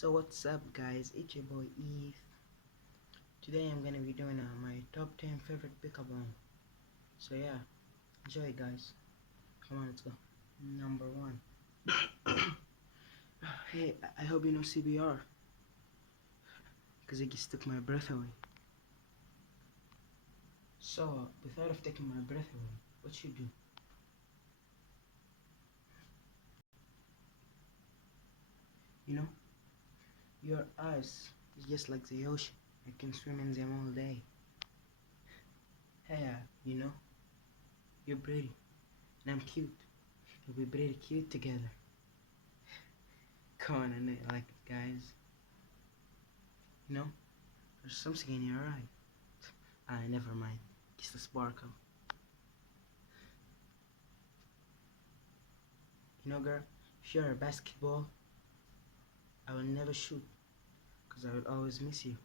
So what's up guys, it's your boy Eve. Today I'm gonna be doing my top 10 favorite pickup line. So yeah, enjoy guys. Come on, let's go. Number 1. Hey, I hope you know CBR, cause it just took my breath away. So without of taking my breath away, what you do? You know, your eyes is just like the ocean. I can swim in them all day. Hey, you know, you're pretty and I'm cute. We'll be pretty cute together. Come on, I know you like it, guys. You know, there's something in your eye. Never mind. Just a sparkle. You know, girl, if you're a basketball, I will never shoot, cause I will always miss you.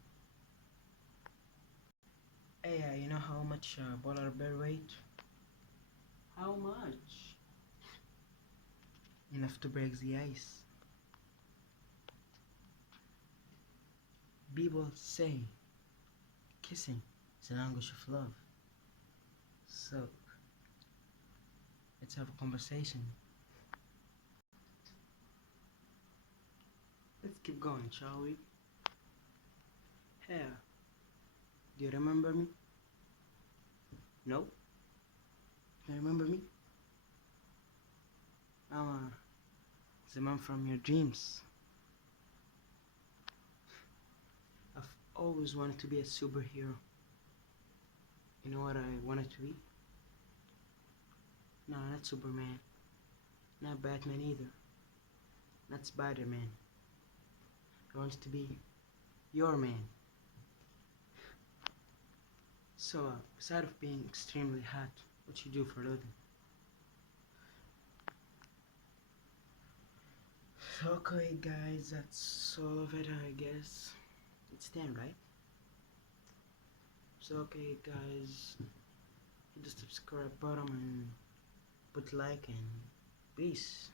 Hey, you know how much polar bear weight? How much? Enough to break the ice. People say kissing is the language of love. So, let's have a conversation. Let's keep going, shall we? Hey, do you remember me? No? You remember me? I'm the man from your dreams. I've always wanted to be a superhero. You know what I wanted to be? No, not Superman. Not Batman either. Not Spider-Man. I wanted to be your man. So, beside of being extremely hot, what you do for a living? Okay guys, that's all of it, I guess. It's 10, right? So okay guys, hit the subscribe button and put like and peace.